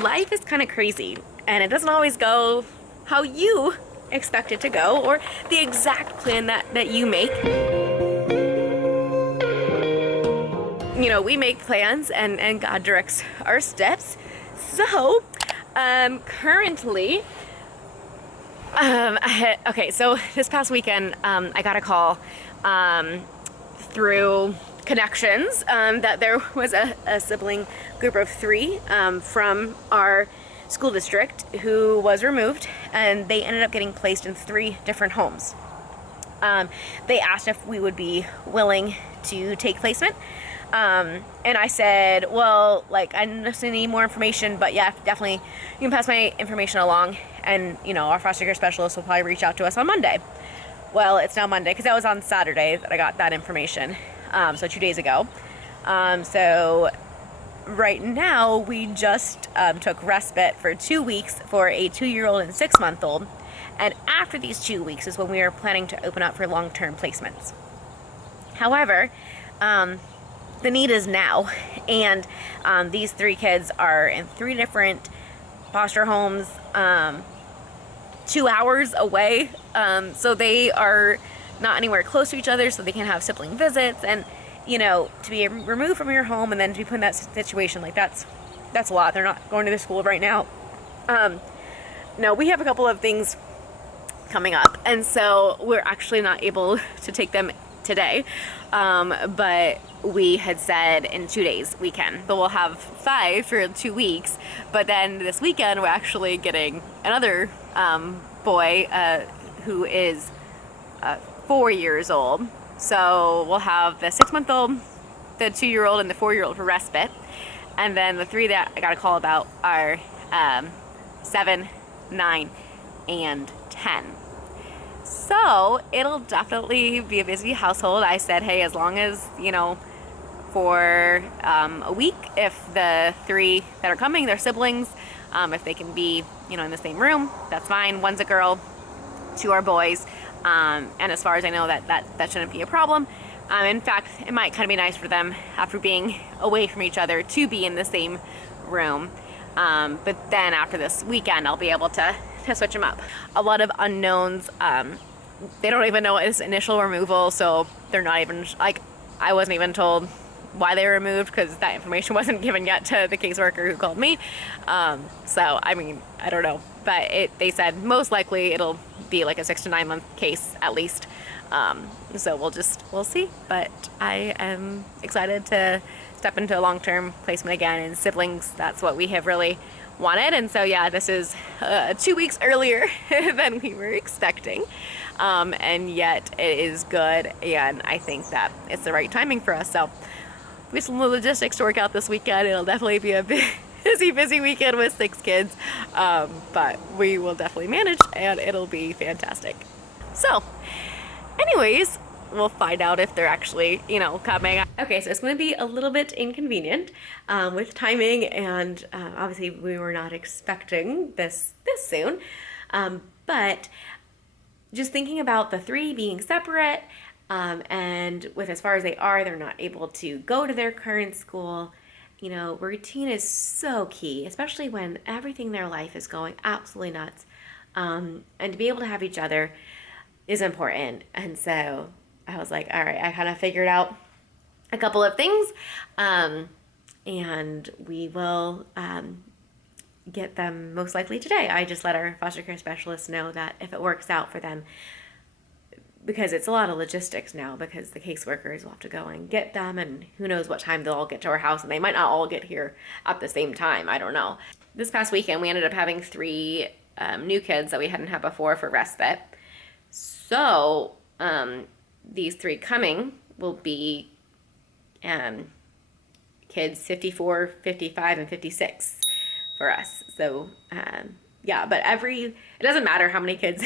life is kind of crazy and it doesn't always go how you expect it to go or the exact plan that you make. You know, we make plans and God directs our steps. So, currently, so this past weekend, I got a call through connections that there was a sibling group of 3 from our school district who was removed, and they ended up getting placed in 3 different homes. They asked if we would be willing to take placement. And I said, well, like, I just need more information, but yeah, definitely, you can pass my information along, and, you know, our foster care specialist will probably reach out to us on Monday. Well, it's now Monday, because that was on Saturday that I got that information, so 2 days ago. So right now, we just took respite for 2 weeks for a 2-year-old and 6-month-old, and after these 2 weeks is when we are planning to open up for long-term placements. However, the need is now, and these 3 kids are in 3 different foster homes, 2 hours away, so they are not anywhere close to each other, so they can have sibling visits, and, you know, to be removed from your home and then to be put in that situation, like, that's a lot. They're not going to the school right now. No, we have a couple of things coming up, and so we're actually not able to take them today, but we had said in 2 days we can, but we'll have 5 for 2 weeks. But then this weekend we're actually getting another boy who is 4 years old, so we'll have the 6-month-old, the 2-year-old, and the 4-year-old for respite, and then the 3 that I got a call about are 7, 9, and 10. So it'll definitely be a busy household. I said, hey, as long as, you know, for a week, if the 3 that are coming, they're siblings, if they can be, you know, in the same room, that's fine. One's a girl, 2 are boys, and as far as I know, that shouldn't be a problem. In fact, it might kind of be nice for them after being away from each other to be in the same room. But then after this weekend, I'll be able to switch them up. A lot of unknowns. They don't even know it's initial removal, so they're not even, like, I wasn't even told why they were removed because that information wasn't given yet to the caseworker who called me. So, I mean, I don't know. But they said most likely it'll be like a 6 to 9 month case at least. So we'll see. But I am excited to step into a long-term placement again, and siblings, that's what we have really wanted. And so yeah, this is 2 weeks earlier than we were expecting, and yet it is good, and I think that it's the right timing for us. So we have some logistics to work out this weekend. It'll definitely be a busy weekend with 6 kids, but we will definitely manage, and it'll be fantastic. So anyways, we'll find out if they're actually, you know, coming. Okay, so it's going to be a little bit inconvenient with timing, and obviously we were not expecting this soon. But just thinking about the 3 being separate, and with as far as they are, they're not able to go to their current school. You know, routine is so key, especially when everything in their life is going absolutely nuts. And to be able to have each other is important. And so I was like, all right, I kind of figured out a couple of things, and we will get them most likely today. I just let our foster care specialist know that if it works out for them, because it's a lot of logistics now, because the caseworkers will have to go and get them, and who knows what time they'll all get to our house, and they might not all get here at the same time. I don't know. This past weekend, we ended up having 3 new kids that we hadn't had before for respite. So these 3 coming will be kids 54, 55, and 56 for us. So yeah, but it doesn't matter how many kids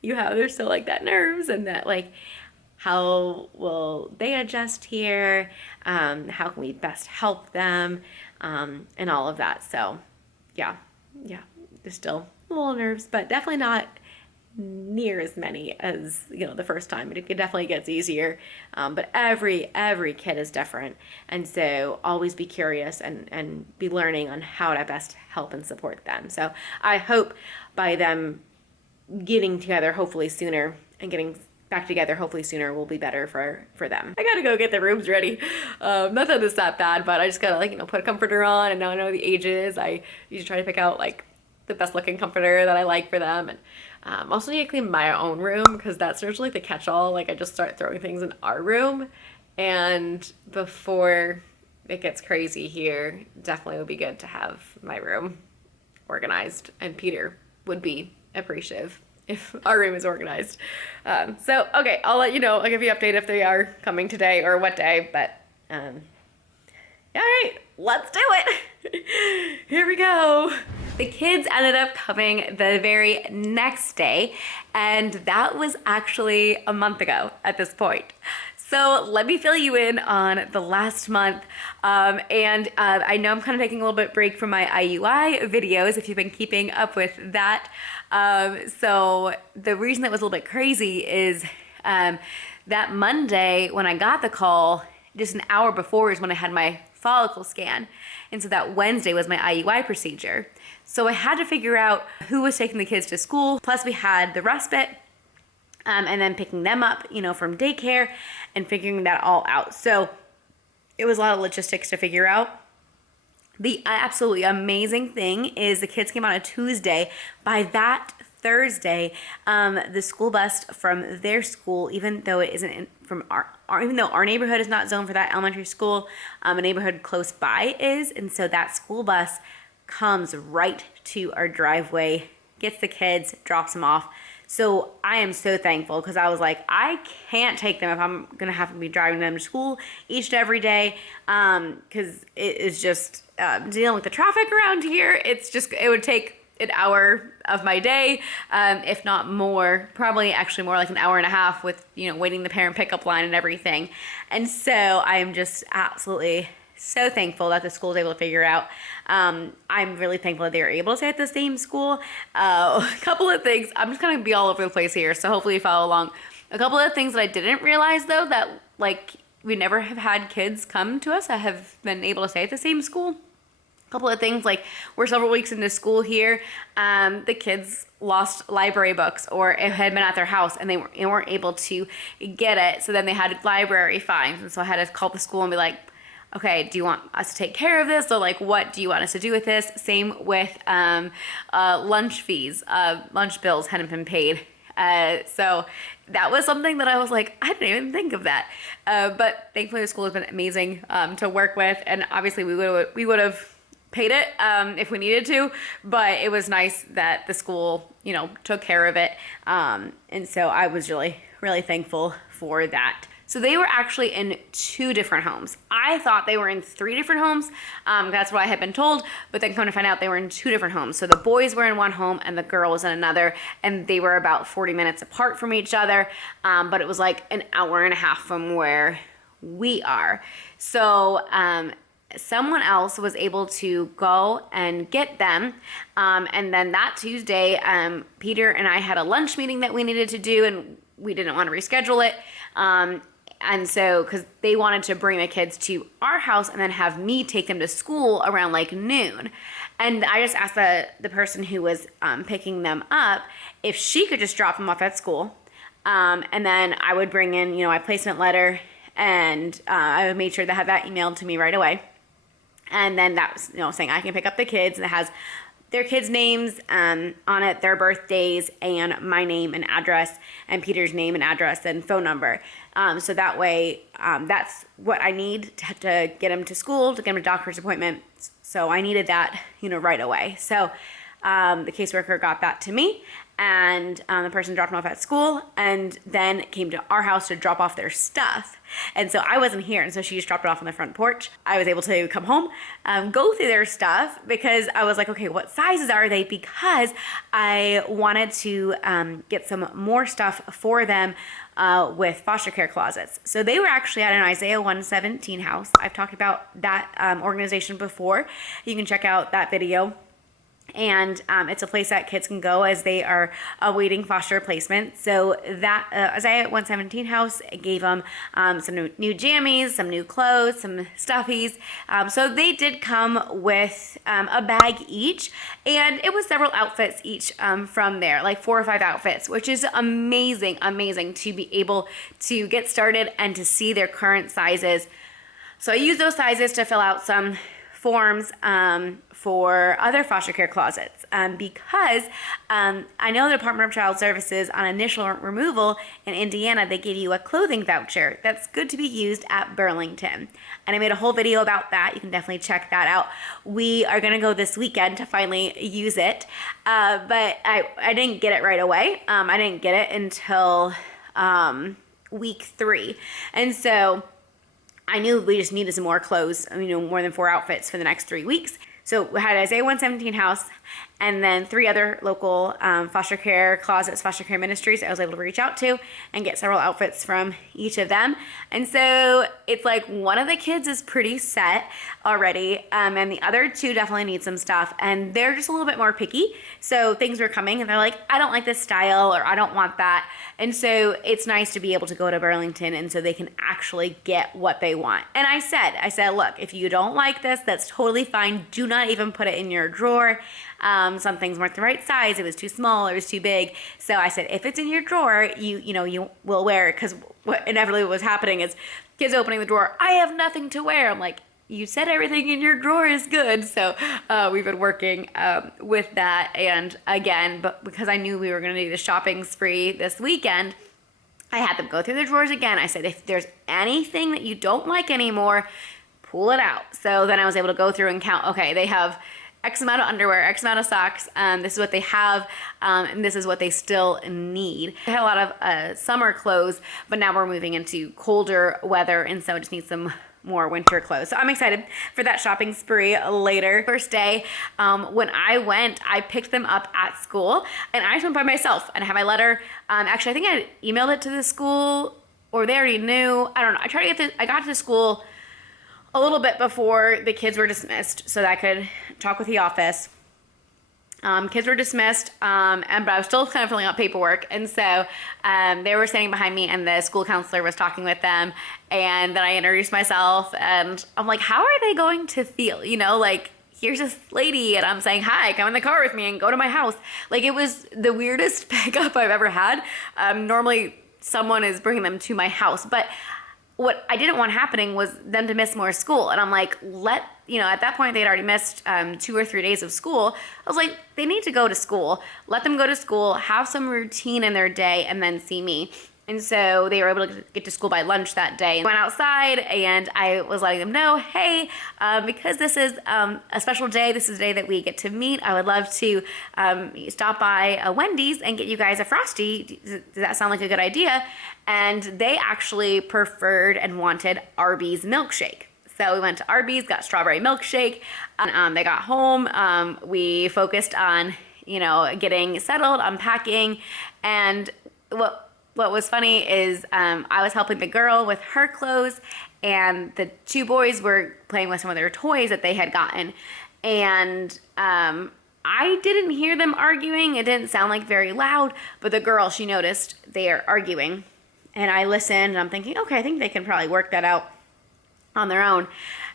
you have, there's still like that nerves, and that like, how will they adjust here? How can we best help them? And all of that. So yeah, there's still a little nerves, but definitely not near as many as, you know, the first time. It definitely gets easier, but every kid is different, and so always be curious and be learning on how to best help and support them. So I hope by them getting together hopefully sooner and getting back together hopefully sooner will be better for them. I gotta go get the rooms ready. Not that it's that bad, but I just gotta, like, you know, put a comforter on, and now I know the ages. I usually try to pick out like the best looking comforter that I like for them, and also need to clean my own room because that's usually the catch-all. Like, I just start throwing things in our room, and before it gets crazy here, definitely would be good to have my room organized, and Peter would be appreciative if our room is organized. So, okay, I'll let you know. I'll give you an update if they are coming today or what day, but all right, let's do it. Here we go. The kids ended up coming the very next day, and that was actually a month ago at this point. So let me fill you in on the last month. And I know I'm kind of taking a little bit break from my IUI videos if you've been keeping up with that. So the reason that was a little bit crazy is that Monday when I got the call, just an hour before is when I had my follicle scan. And so that Wednesday was my IUI procedure. So I had to figure out who was taking the kids to school. Plus we had the respite, and then picking them up, you know, from daycare and figuring that all out. So it was a lot of logistics to figure out. The absolutely amazing thing is the kids came on a Tuesday. By that Thursday, the school bus from their school, even though it isn't from even though our neighborhood is not zoned for that elementary school, a neighborhood close by is, and so that school bus comes right to our driveway, gets the kids, drops them off. So I am so thankful because I was like, I can't take them if I'm gonna have to be driving them to school each and every day, because it is just dealing with the traffic around here. It would take an hour of my day, if not more, probably actually more like an hour and a half with, you know, waiting the parent pickup line and everything. And so I am just absolutely so thankful that the school was able to figure it out. I'm really thankful that they were able to stay at the same school. A couple of things, I'm just gonna be all over the place here, so hopefully you follow along. A couple of things that I didn't realize though, that like we never have had kids come to us that have been able to stay at the same school. A couple of things, like we're several weeks into school here, the kids lost library books, or it had been at their house and they weren't able to get it, so then they had library fines, and so I had to call the school and be like, okay, do you want us to take care of this? So like, what do you want us to do with this? Same with lunch fees, lunch bills hadn't been paid. So that was something that I was like, I didn't even think of that. But thankfully the school has been amazing to work with, and obviously we would have paid it if we needed to, but it was nice that the school, you know, took care of it. And so I was really, really thankful for that. So they were actually in 2 different homes. I thought they were in 3 different homes. That's what I had been told, but then come to find out they were in 2 different homes. So the boys were in one home and the girl was in another, and they were about 40 minutes apart from each other, but it was like an hour and a half from where we are. So someone else was able to go and get them, and then that Tuesday, Peter and I had a lunch meeting that we needed to do, and we didn't want to reschedule it. And so, because they wanted to bring the kids to our house and then have me take them to school around like noon. And I just asked the person who was picking them up if she could just drop them off at school. And then I would bring in, you know, my placement letter, and I made sure to have that emailed to me right away. And then that was, you know, saying I can pick up the kids, and it has their kids' names on it, their birthdays, and my name and address, and Peter's name and address and phone number. So that way, that's what I need to get him to school, to get him to doctor's appointment. So I needed that, you know, right away. So the caseworker got that to me, and the person dropped them off at school, and then came to our house to drop off their stuff. And so I wasn't here, and so she just dropped it off on the front porch. I was able to come home, go through their stuff, because I was like, okay, what sizes are they? Because I wanted to get some more stuff for them with foster care closets. So they were actually at an Isaiah 117 house. I've talked about that organization before. You can check out that video And it's a place that kids can go as they are awaiting foster placement. So that Isaiah 117 house gave them some new jammies, some new clothes, some stuffies. So they did come with a bag each, and it was several outfits each from there, like 4 or 5 outfits, which is amazing to be able to get started and to see their current sizes. So I used those sizes to fill out some forms for other foster care closets because I know the Department of Child Services on initial removal in Indiana, they give you a clothing voucher that's good to be used at Burlington. And I made a whole video about that. You can definitely check that out. We are going to go this weekend to finally use it, but I didn't get it right away. I didn't get it until week 3. And so I knew we just needed some more clothes, more than 4 outfits for the next 3 weeks. So we had Isaiah 117 house and then 3 other local foster care closets, foster care ministries I was able to reach out to and get several outfits from each of them. And so it's like one of the kids is pretty set already, and the other 2 definitely need some stuff, and they're just a little bit more picky. So things were coming and they're like, I don't like this style, or I don't want that. And so it's nice to be able to go to Burlington and so they can actually get what they want. And I said, look, if you don't like this, that's totally fine. Do not even put it in your drawer. Some things weren't the right size. It was too small. It was too big. So I said, if it's in your drawer, you will wear it. Because what inevitably was happening is kids opening the drawer. I have nothing to wear. I'm like, you said everything in your drawer is good. So we've been working with that. And again, but because I knew we were going to do the shopping spree this weekend, I had them go through the drawers again. I said, if there's anything that you don't like anymore, pull it out. So then I was able to go through and count, okay, they have X amount of underwear, X amount of socks, this is what they have, and this is what they still need. I had a lot of summer clothes, but now we're moving into colder weather, and so I just need some more winter clothes. So I'm excited for that shopping spree later. First day, when I went, I picked them up at school, and I just went by myself, and I had my letter. Actually, I think I emailed it to the school, or they already knew. I don't know. I got to the school a little bit before the kids were dismissed so that I could talk with the office. Kids were dismissed, but I was still kind of filling out paperwork. And so they were standing behind me and the school counselor was talking with them. And then I introduced myself and I'm like, how are they going to feel? Like, here's this lady and I'm saying, hi, come in the car with me and go to my house. Like, it was the weirdest pickup I've ever had. Normally someone is bringing them to my house, but what I didn't want happening was them to miss more school. And I'm like, at that point, they'd already missed 2 or 3 days of school. I was like, they need to go to school. Let them go to school, have some routine in their day, and then see me. And so they were able to get to school by lunch that day. I went outside and I was letting them know, hey, because this is a special day, this is a day that we get to meet, I would love to stop by a Wendy's and get you guys a Frosty. Does that sound like a good idea? And they actually preferred and wanted Arby's milkshake. So we went to Arby's, got strawberry milkshake. They got home. We focused on, getting settled, unpacking. And what was funny is I was helping the girl with her clothes, and the 2 boys were playing with some of their toys that they had gotten. And I didn't hear them arguing. It didn't sound like very loud, but the girl, she noticed they are arguing. And I listened, and I'm thinking, okay, I think they can probably work that out on their own.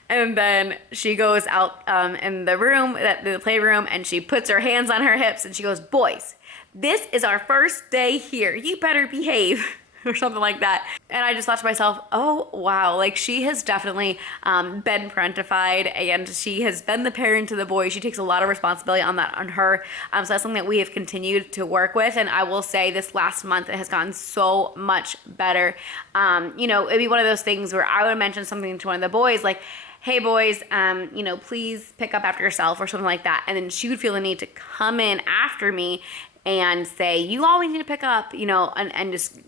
And then she goes out in the room, the playroom, and she puts her hands on her hips, and she goes, boys, this is our first day here. You better behave, or something like that. And I just thought to myself, oh, wow, like she has definitely been parentified, and she has been the parent to the boy. She takes a lot of responsibility on her. So that's something that we have continued to work with. And I will say this last month, it has gotten so much better. It'd be one of those things where I would mention something to one of the boys, like, hey boys, please pick up after yourself, or something like that. And then she would feel the need to come in after me and say, you always need to pick up, and just,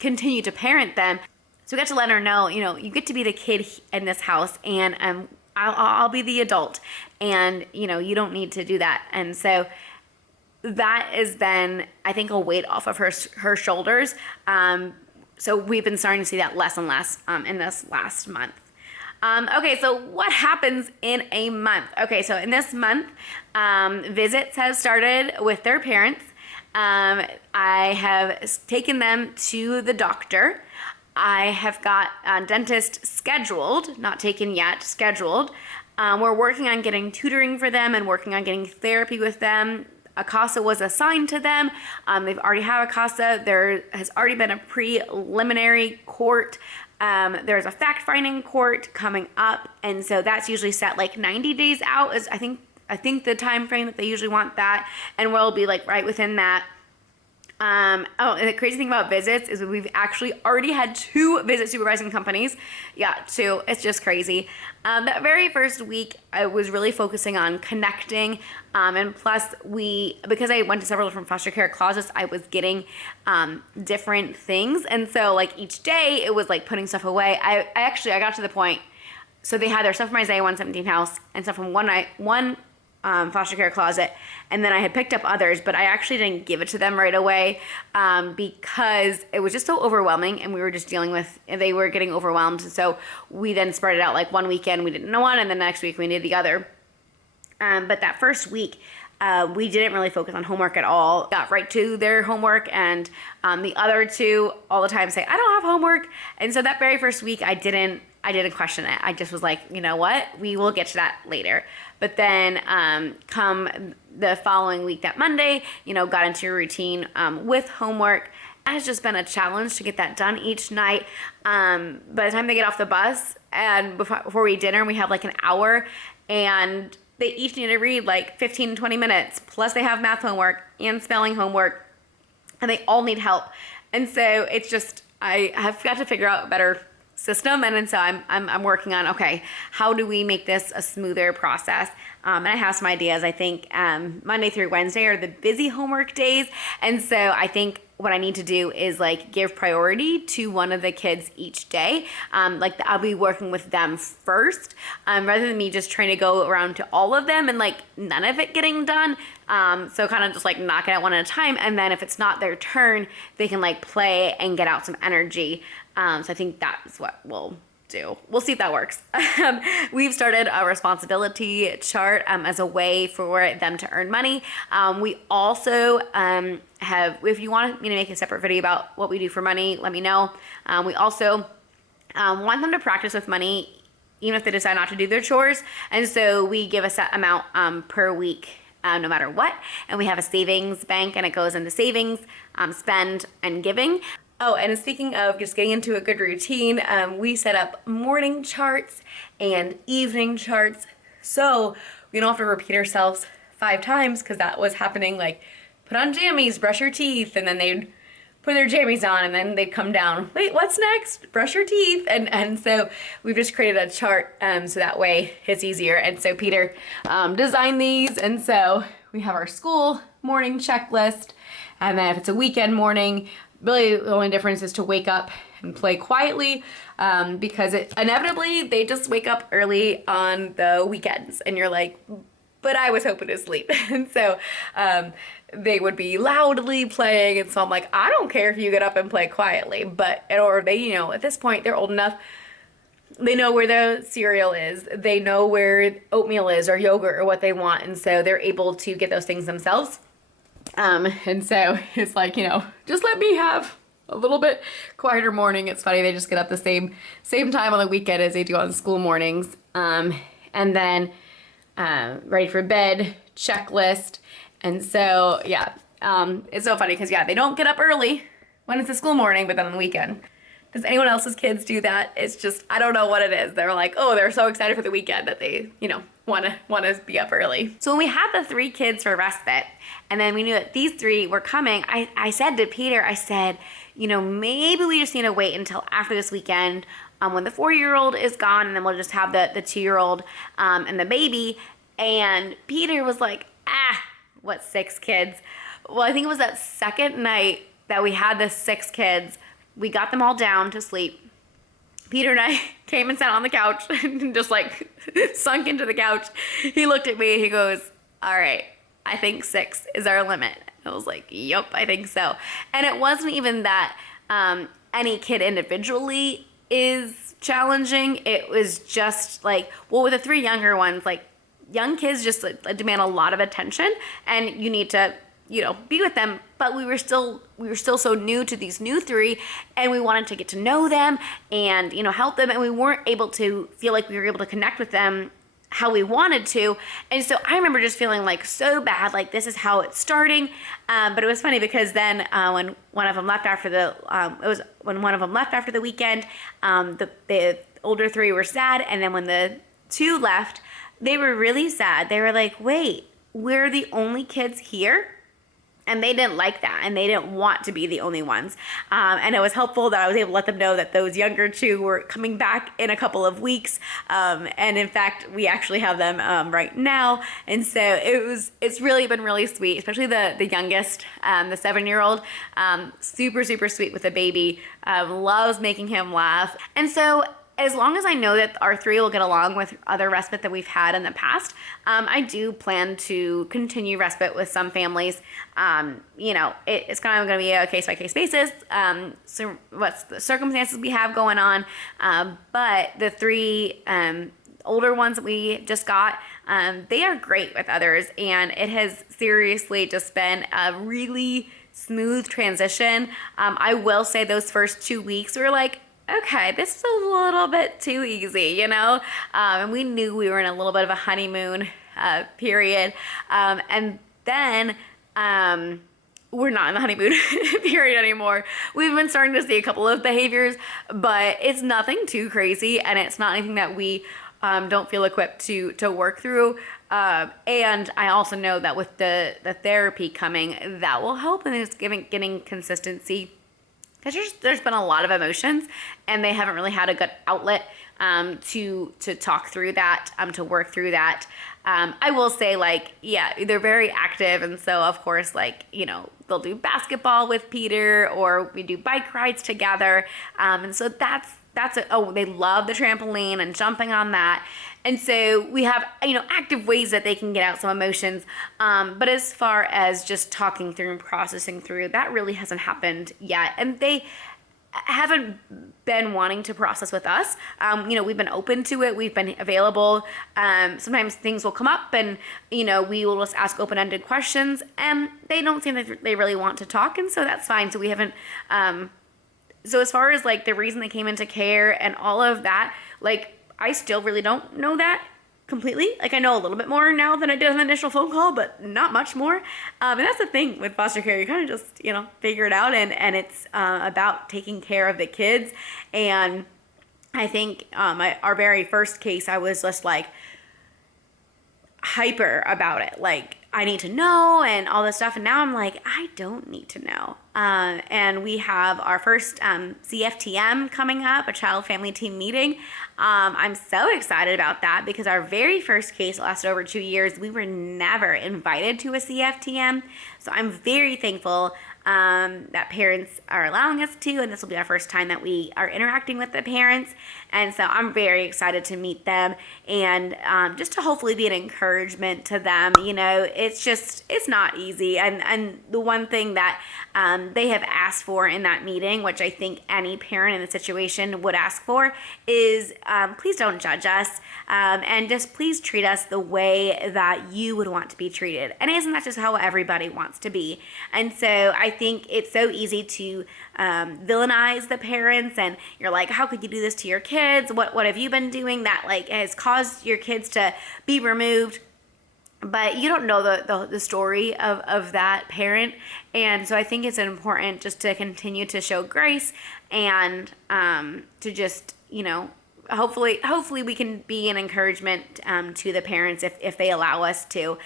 continue to parent them. So we got to let her know, you get to be the kid in this house, and I'll be the adult, and, you don't need to do that. And so that has been, I think, a weight off of her shoulders. So we've been starting to see that less and less in this last month. Okay, so what happens in a month? Okay, so in this month, visits have started with their parents. I have taken them to the doctor. I have got a dentist scheduled, not taken yet, scheduled. We're working on getting tutoring for them and working on getting therapy with them. A CASA was assigned to them. They've already have a CASA. There has already been a preliminary court. There's a fact-finding court coming up, and so that's usually set like 90 days out. Is I think the time frame that they usually want that, and we'll be like right within that. And the crazy thing about visits is we've actually already had 2 visit supervising companies. Yeah, 2. It's just crazy. That very first week, I was really focusing on connecting. And plus, because I went to several different foster care closets, I was getting different things. And so, like, each day, it was like putting stuff away. I got to the point. So they had their stuff from Isaiah 117 house and stuff from one foster care closet, and then I had picked up others, but I actually didn't give it to them right away because it was just so overwhelming, and we were just dealing with, they were getting overwhelmed. So we then spread it out, like one weekend we didn't know one, and then next week we did the other. But that first week, we didn't really focus on homework at all. Got right to their homework, and the other 2 all the time say, I don't have homework. And so that very first week, I didn't question it. I just was like, you know what? We will get to that later. But then come the following week, that Monday, got into a routine with homework. It has just been a challenge to get that done each night. By the time they get off the bus and before we eat dinner, we have like an hour, and they each need to read like 15 to 20 minutes. Plus they have math homework and spelling homework, and they all need help. And so it's just, I have got to figure out a better system, and so I'm working on, okay, how do we make this a smoother process? And I have some ideas. I think Monday through Wednesday are the busy homework days, and so I think what I need to do is like give priority to one of the kids each day. Like I'll be working with them first, rather than me just trying to go around to all of them and like none of it getting done. So kind of just like knock it out one at a time, and then if it's not their turn, they can like play and get out some energy. So I think that's what we'll do. We'll see if that works. We've started a responsibility chart as a way for them to earn money. We also have, if you want me to make a separate video about what we do for money, let me know. We also want them to practice with money even if they decide not to do their chores. And so we give a set amount per week, no matter what. And we have a savings bank, and it goes into savings, spend, and giving. Oh, and speaking of just getting into a good routine, we set up morning charts and evening charts, so we don't have to repeat ourselves 5 times, because that was happening, like, put on jammies, brush your teeth, and then they'd put their jammies on, and then they'd come down, wait, what's next? Brush your teeth. And so we've just created a chart, so that way it's easier. And so Peter designed these, and so we have our school morning checklist, and then if it's a weekend morning, really the only difference is to wake up and play quietly, because inevitably they just wake up early on the weekends, and you're like, but I was hoping to sleep. And so they would be loudly playing, and so I'm like, I don't care if you get up and play quietly, but, or they, at this point they're old enough, they know where the cereal is, they know where oatmeal is or yogurt or what they want, and so they're able to get those things themselves. And so it's like, just let me have a little bit quieter morning. It's funny, they just get up the same time on the weekend as they do on school mornings. And then ready for bed, checklist. And so, yeah, it's so funny because, yeah, they don't get up early when it's a school morning, but then on the weekend. Does anyone else's kids do that? It's just, I don't know what it is. They're like, oh, they're so excited for the weekend that they, want to be up early. So when we had the 3 kids for respite, and then we knew that these 3 were coming, I said to Peter, I said, maybe we just need to wait until after this weekend when the 4-year-old is gone, and then we'll just have the 2-year-old and the baby. And Peter was like, what, 6 kids? Well, I think it was that second night that we had the 6 kids. We got them all down to sleep. Peter and I came and sat on the couch and just like sunk into the couch. He looked at me and he goes, all right, I think 6 is our limit. I was like, yep, I think so. And it wasn't even that any kid individually is challenging. It was just like, well, with the 3 younger ones, like young kids just like, demand a lot of attention, and you need to, you know, be with them. But we were still so new to these new 3, and we wanted to get to know them and, you know, help them, and we weren't able to feel like we were able to connect with them how we wanted to. And so I remember just feeling like so bad, like this is how it's starting. But it was funny because then when one of them left after the weekend, the older 3 were sad, and then when the 2 left, they were really sad. They were like, wait, we're the only kids here? And they didn't like that, and they didn't want to be the only ones. And it was helpful that I was able to let them know that those younger 2 were coming back in a couple of weeks. And in fact, we actually have them right now. And so it's really been really sweet, especially the youngest, the 7-year-old, super, super sweet with the baby, loves making him laugh. And so as long as I know that our 3 will get along with other respite that we've had in the past, I do plan to continue respite with some families. You know, it's kind of going to be a case-by-case basis. So what's the circumstances we have going on. But the 3 older ones that we just got, they are great with others. And it has seriously just been a really smooth transition. I will say those first 2 weeks were like, okay, this is a little bit too easy, you know? And we knew we were in a little bit of a honeymoon period. And then we're not in the honeymoon period anymore. We've been starting to see a couple of behaviors, but it's nothing too crazy, and it's not anything that we don't feel equipped to work through. And I also know that with the therapy coming, that will help, and it's getting consistency. Because there's been a lot of emotions, and they haven't really had a good outlet to talk through that, to work through that. I will say, like, yeah, they're very active, and so of course, like, you know, they'll do basketball with Peter, or we do bike rides together, and so they love the trampoline and jumping on that. And so we have, you know, active ways that they can get out some emotions. But as far as just talking through and processing through, that really hasn't happened yet. And they haven't been wanting to process with us. You know, we've been open to it. We've been available. Sometimes things will come up, and, you know, we will just ask open-ended questions, and they don't seem like they really want to talk. And so that's fine. So we haven't, so as far as like the reason they came into care and all of that, like, I still really don't know that completely. Like, I know a little bit more now than I did on the initial phone call, but not much more. And that's the thing with foster care. You kind of just, you know, figure it out, and it's about taking care of the kids. And I think our very first case, I was just like hyper about it. Like, I need to know and all this stuff. And now I'm like, I don't need to know. And we have our first CFTM coming up, a child family team meeting. I'm so excited about that because our very first case lasted over 2 years. We were never invited to a CFTM. So I'm very thankful that parents are allowing us to, and this will be our first time that we are interacting with the parents. And so I'm very excited to meet them, and just to hopefully be an encouragement to them. You know, it's not easy. And the one thing that they have asked for in that meeting, which I think any parent in the situation would ask for, is please don't judge us, and just please treat us the way that you would want to be treated. And isn't that just how everybody wants to be? And so I think it's so easy to villainize the parents, and you're like, how could you do this to your kids? What have you been doing that like has caused your kids to be removed? But you don't know the story of that parent. And so I think it's important just to continue to show grace, and to just, you know, hopefully we can be an encouragement to the parents if they allow us to.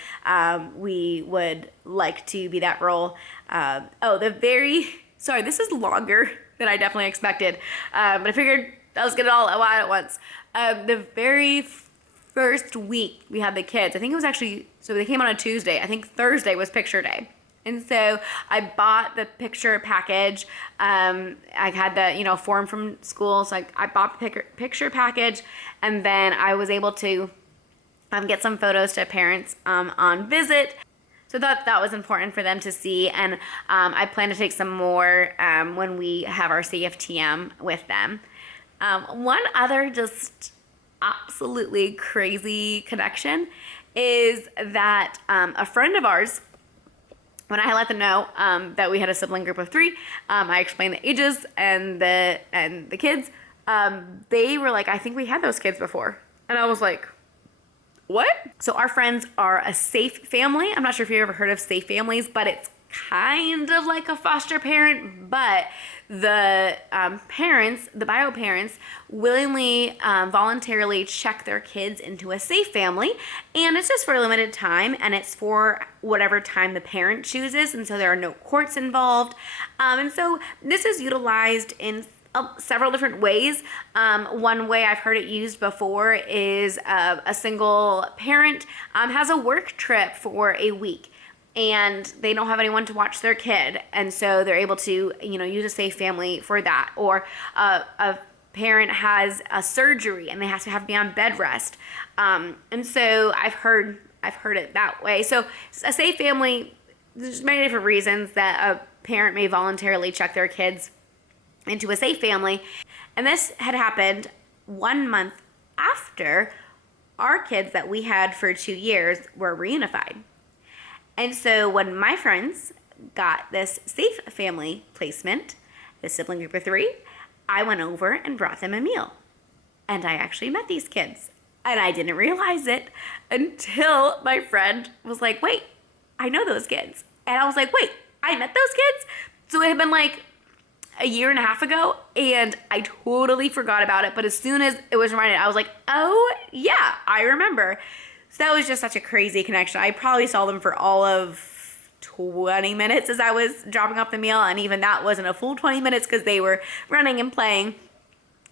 We would like to be that role. Sorry, this is longer than I definitely expected. But I figured let's get it all out at once. The very first week we had the kids, I think it was actually, so they came on a Tuesday. I think Thursday was picture day. And so I bought the picture package. I had the, you know, form from school. So I bought the picture package, and then I was able to get some photos to parents on visit. So that was important for them to see. And I plan to take some more when we have our CFTM with them. One other just absolutely crazy connection is that a friend of ours, when I let them know that we had a sibling group of 3, I explained the ages and the kids. They were like, I think we had those kids before. And I was like, what? So our friends are a safe family. I'm not sure if you've ever heard of safe families, but it's kind of like a foster parent, but the parents, the bio parents, willingly, voluntarily check their kids into a safe family, and it's just for a limited time, and it's for whatever time the parent chooses, and so there are no courts involved, and so this is utilized in several different ways. One way I've heard it used before is a single parent has a work trip for a week, and they don't have anyone to watch their kid, and so they're able to, use a safe family for that. Or a parent has a surgery and they have to be on bed rest, and so I've heard it that way. So a safe family, there's many different reasons that a parent may voluntarily check their kids into a safe family, and this had happened 1 month after our kids that we had for 2 years were reunified. And so when my friends got this safe family placement, the sibling group of 3, I went over and brought them a meal. And I actually met these kids. And I didn't realize it until my friend was like, wait, I know those kids. And I was like, wait, I met those kids? So it had been like a year and a half ago, and I totally forgot about it. But as soon as it was reminded, I was like, oh yeah, I remember. So that was just such a crazy connection. I probably saw them for all of 20 minutes as I was dropping off the meal, and even that wasn't a full 20 minutes because they were running and playing.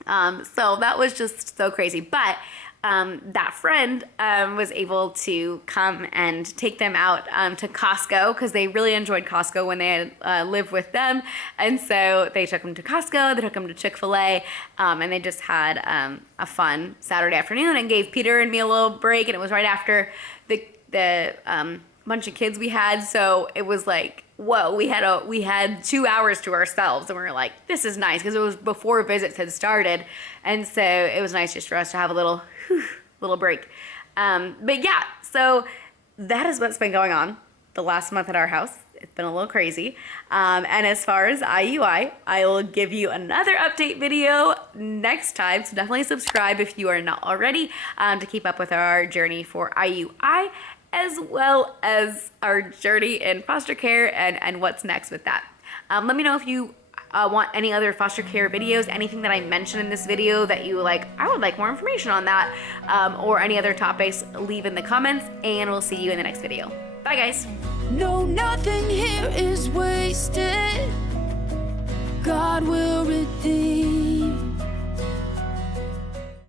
So that was just so crazy. But that friend was able to come and take them out to Costco, because they really enjoyed Costco when they had lived with them. And so they took them to Costco, they took them to Chick-fil-A, and they just had a fun Saturday afternoon and gave Peter and me a little break. And it was right after the bunch of kids we had. So it was like, whoa, we had 2 hours to ourselves, and we were like, this is nice, because it was before visits had started. And so it was nice just for us to have a little break. But yeah, so that is what's been going on the last month at our house. It's been a little crazy. And as far as IUI, I will give you another update video next time. So definitely subscribe if you are not already, to keep up with our journey for IUI, as well as our journey in foster care and what's next with that. Let me know if you want any other foster care videos, anything that I mentioned in this video that you like, I would like more information on that, or any other topics, leave in the comments, and we'll see you in the next video. Bye guys. No, nothing here is wasted. God will redeem.